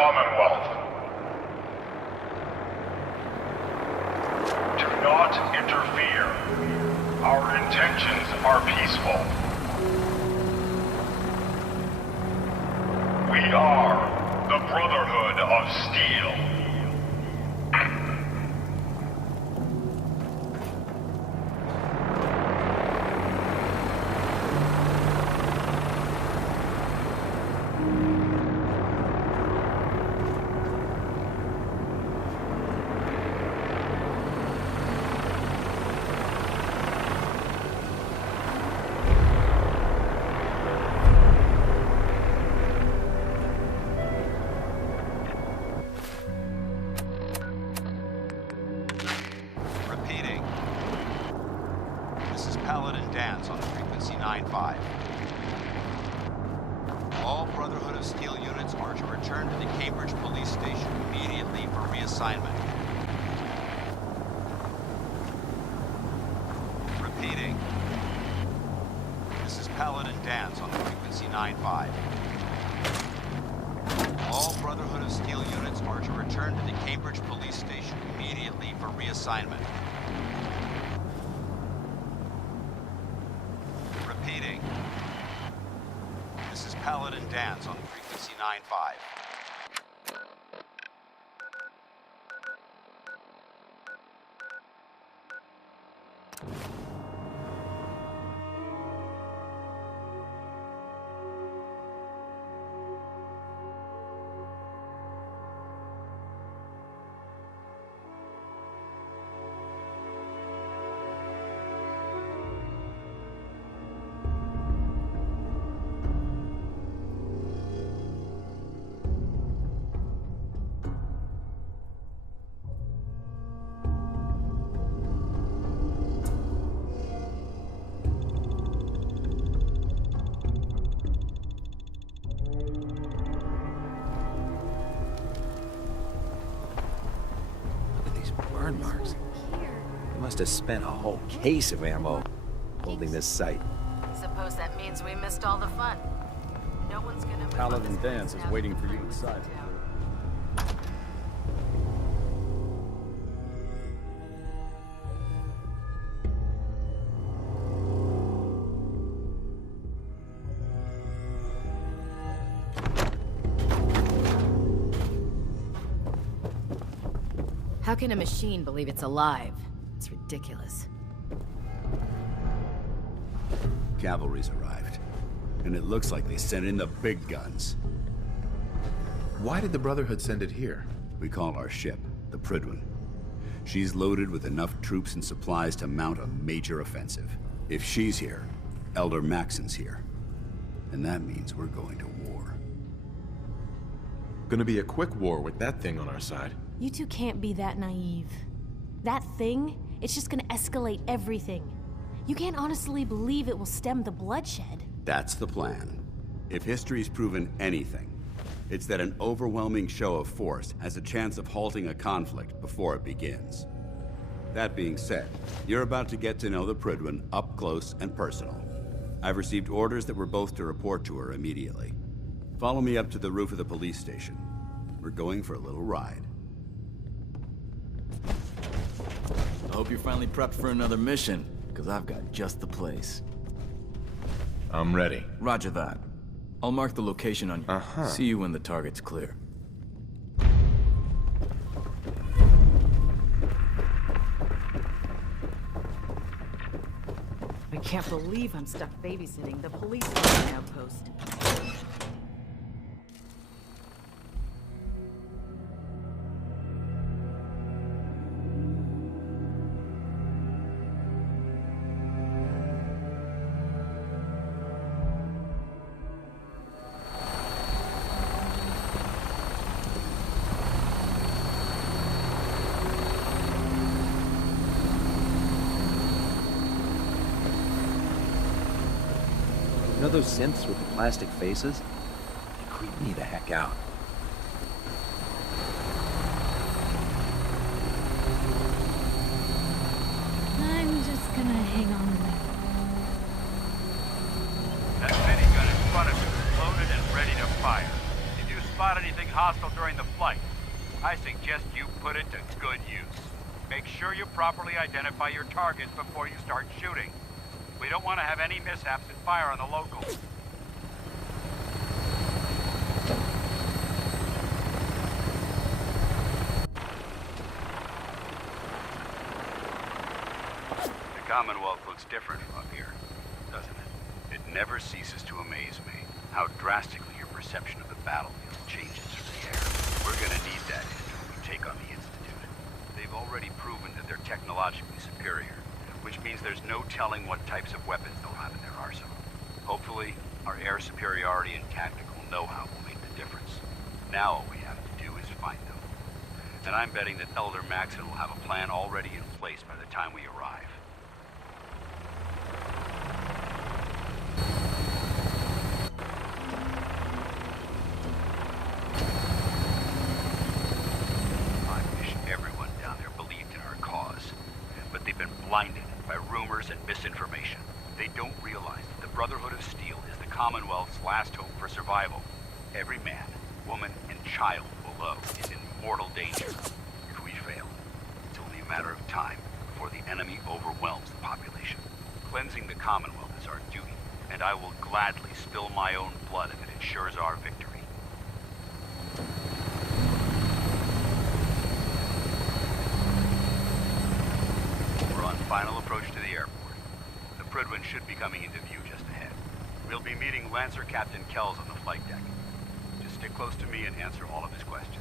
Commonwealth. Do not interfere. Our intentions are peaceful. We are the Brotherhood of Steel. On frequency 9-5. All Brotherhood of Steel units are to return to the Cambridge Police Station immediately for reassignment. Repeating. This is Paladin Dance on frequency 9-5. All Brotherhood of Steel units are to return to the Cambridge Police Station immediately for reassignment. Repeating. This is Paladin Dance on frequency 9-5. Marks. They must have spent a whole case of ammo holding this site. Suppose that means we missed all the fun. No one's gonna move Paladin on this Dance place is now waiting till for you the inside. lights down. How can a machine believe it's alive? It's ridiculous. Cavalry's arrived, and it looks like they sent in the big guns. Why did the Brotherhood send it here? We call our ship the Prydwen. She's loaded with enough troops and supplies to mount a major offensive. If she's here, Elder Maxon's here. And that means we're going to war. Gonna be a quick war with that thing on our side. You two can't be that naive. That thing, it's just gonna escalate everything. You can't honestly believe it will stem the bloodshed. That's the plan. If history's proven anything, it's that an overwhelming show of force has a chance of halting a conflict before it begins. That being said, you're about to get to know the Prydwen up close and personal. I've received orders that we're both to report to her immediately. Follow me up to the roof of the police station. We're going for a little ride. I hope you're finally prepped for another mission, because I've got just the place. I'm ready. Roger that. I'll mark the location on you. See you when the target's clear. I can't believe I'm stuck babysitting the police outpost. You know those synths with the plastic faces? They creep me the heck out. I'm just gonna hang on to that. That minigun in front of you is loaded and ready to fire. If you spot anything hostile during the flight. I suggest you put it to good use. Make sure you properly identify your targets before you start shooting. We don't want to have any mishaps and fire on the locals. The Commonwealth looks different from up here, doesn't it? It never ceases to amaze me how drastically your perception of the battlefield changes from the air. We're gonna need that edge when we take on the Institute. They've already proven that they're technologically superior, which means there's no telling what types of weapons they'll have in their arsenal. Hopefully, our air superiority and tactical know-how will make the difference. Now all we have to do is find them. And I'm betting that Elder Maxon will have a plan already in place by the time we arrive. Blinded by rumors and misinformation. They don't realize that the Brotherhood of Steel is the Commonwealth's last hope for survival. Every man, woman, and child below is in mortal danger. If we fail, it's only a matter of time before the enemy overwhelms the population. Cleansing the Commonwealth is our duty, and I will gladly spill my own blood if it ensures our victory. Final approach to the airport. The Prydwen should be coming into view just ahead. We'll be meeting Lancer Captain Kells on the flight deck. Just stick close to me and answer all of his questions.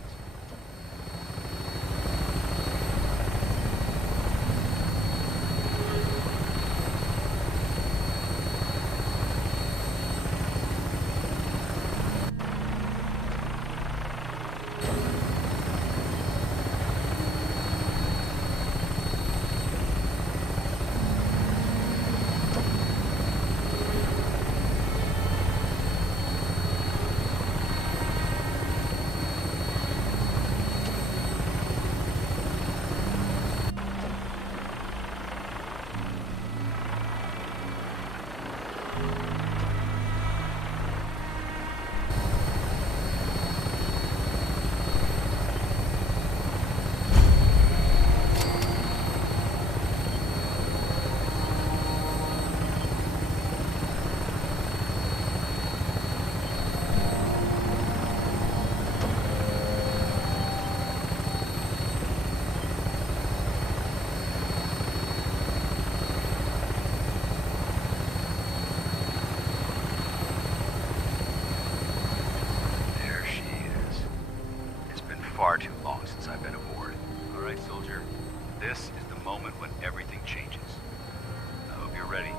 Far too long since I've been aboard. All right, soldier. This is the moment when everything changes. I hope you're ready.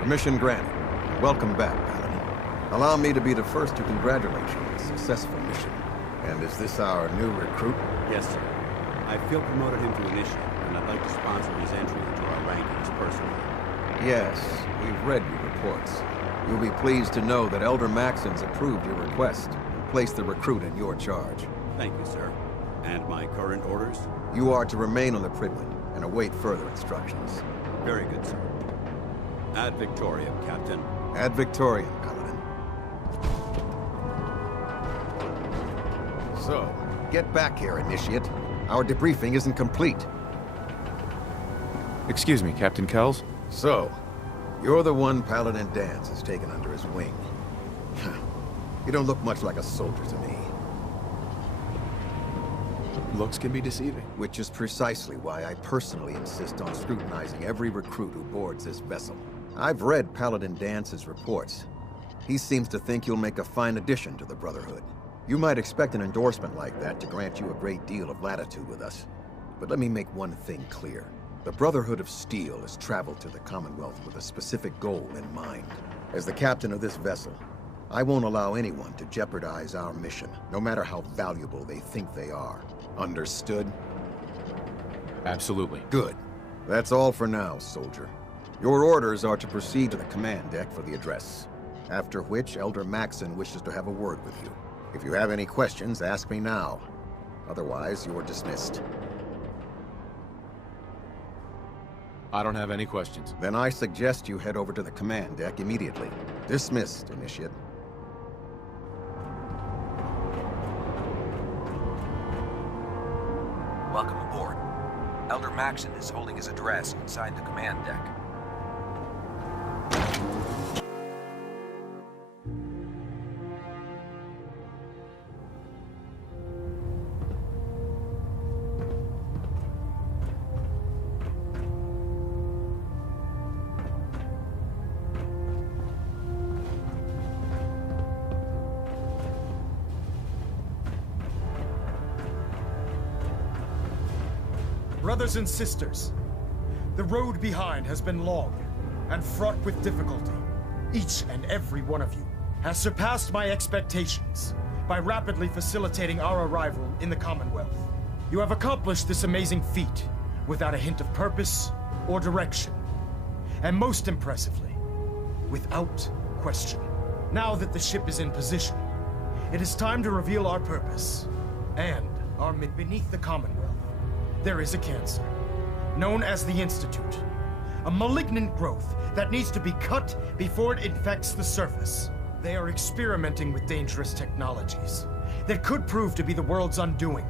Permission granted. Welcome back, Paladin. Allow me to be the first to congratulate you on a successful mission. And is this our new recruit? Yes, sir. I feel promoted him to initiate, and I'd like to sponsor his entry into our rankings personally. Yes, we've read your reports. You'll be pleased to know that Elder Maxon's approved your request and placed the recruit in your charge. Thank you, sir. And my current orders? You are to remain on the Prydwen and await further instructions. Very good, sir. Ad Victoriam, Captain. Ad Victoriam, Paladin. So, get back here, Initiate. Our debriefing isn't complete. Excuse me, Captain Kells? So, you're the one Paladin Danse has taken under his wing. You don't look much like a soldier to me. Looks can be deceiving. Which is precisely why I personally insist on scrutinizing every recruit who boards this vessel. I've read Paladin Dance's reports. He seems to think you'll make a fine addition to the Brotherhood. You might expect an endorsement like that to grant you a great deal of latitude with us. But let me make one thing clear. The Brotherhood of Steel has traveled to the Commonwealth with a specific goal in mind. As the captain of this vessel, I won't allow anyone to jeopardize our mission, no matter how valuable they think they are. Understood? Absolutely. Good. That's all for now, soldier. Your orders are to proceed to the command deck for the address. After which, Elder Maxon wishes to have a word with you. If you have any questions, ask me now. Otherwise, you're dismissed. I don't have any questions. Then I suggest you head over to the command deck immediately. Dismissed, Initiate. Welcome aboard. Elder Maxon is holding his address inside the command deck. Brothers and sisters, the road behind has been long and fraught with difficulty. Each and every one of you has surpassed my expectations by rapidly facilitating our arrival in the Commonwealth. You have accomplished this amazing feat without a hint of purpose or direction, and most impressively, without question. Now that the ship is in position, it is time to reveal our purpose and our beneath the Commonwealth. There is a cancer, known as the Institute. A malignant growth that needs to be cut before it infects the surface. They are experimenting with dangerous technologies that could prove to be the world's undoing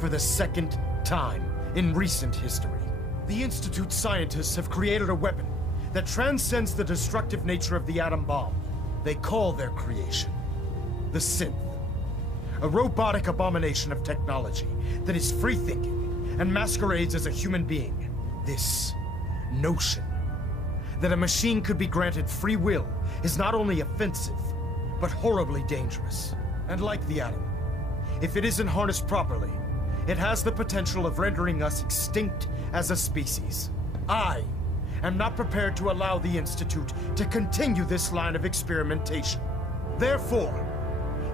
for the second time in recent history. The Institute scientists have created a weapon that transcends the destructive nature of the atom bomb. They call their creation the Synth. A robotic abomination of technology that is free-thinking and masquerades as a human being. This notion that a machine could be granted free will is not only offensive, but horribly dangerous. And like the atom, if it isn't harnessed properly, it has the potential of rendering us extinct as a species. I am not prepared to allow the Institute to continue this line of experimentation. Therefore,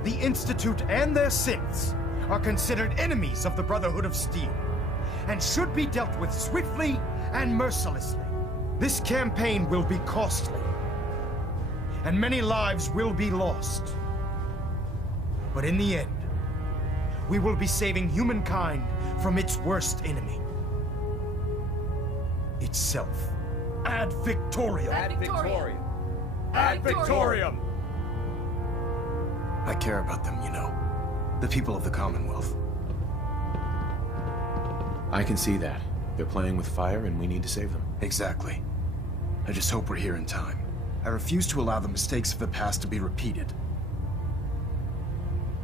the Institute and their synths are considered enemies of the Brotherhood of Steel, and should be dealt with swiftly and mercilessly. This campaign will be costly, and many lives will be lost. But in the end, we will be saving humankind from its worst enemy. Itself. Ad Victoriam! Ad Victoriam! Ad Victoriam! I care about them, you know. The people of the Commonwealth. I can see that. They're playing with fire and we need to save them. Exactly. I just hope we're here in time. I refuse to allow the mistakes of the past to be repeated.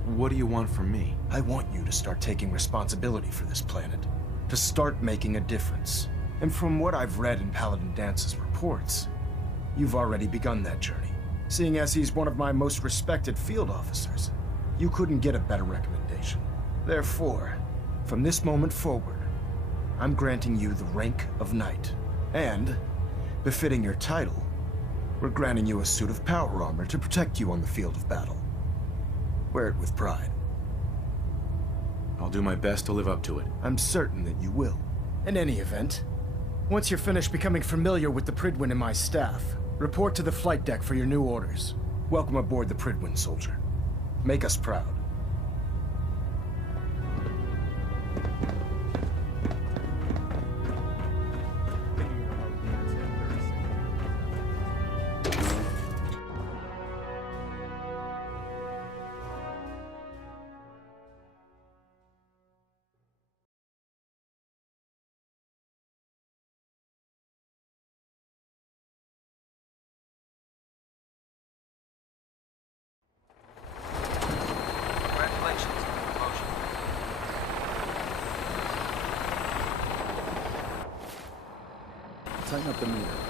What do you want from me? I want you to start taking responsibility for this planet. To start making a difference. And from what I've read in Paladin Dance's reports, you've already begun that journey. Seeing as he's one of my most respected field officers, you couldn't get a better recommendation. Therefore, from this moment forward, I'm granting you the rank of Knight. And, befitting your title, we're granting you a suit of power armor to protect you on the field of battle. Wear it with pride. I'll do my best to live up to it. I'm certain that you will. In any event, once you're finished becoming familiar with the Pridwin and my staff, report to the flight deck for your new orders. Welcome aboard the Pridwin, soldier. Make us proud. Tighten up the meter.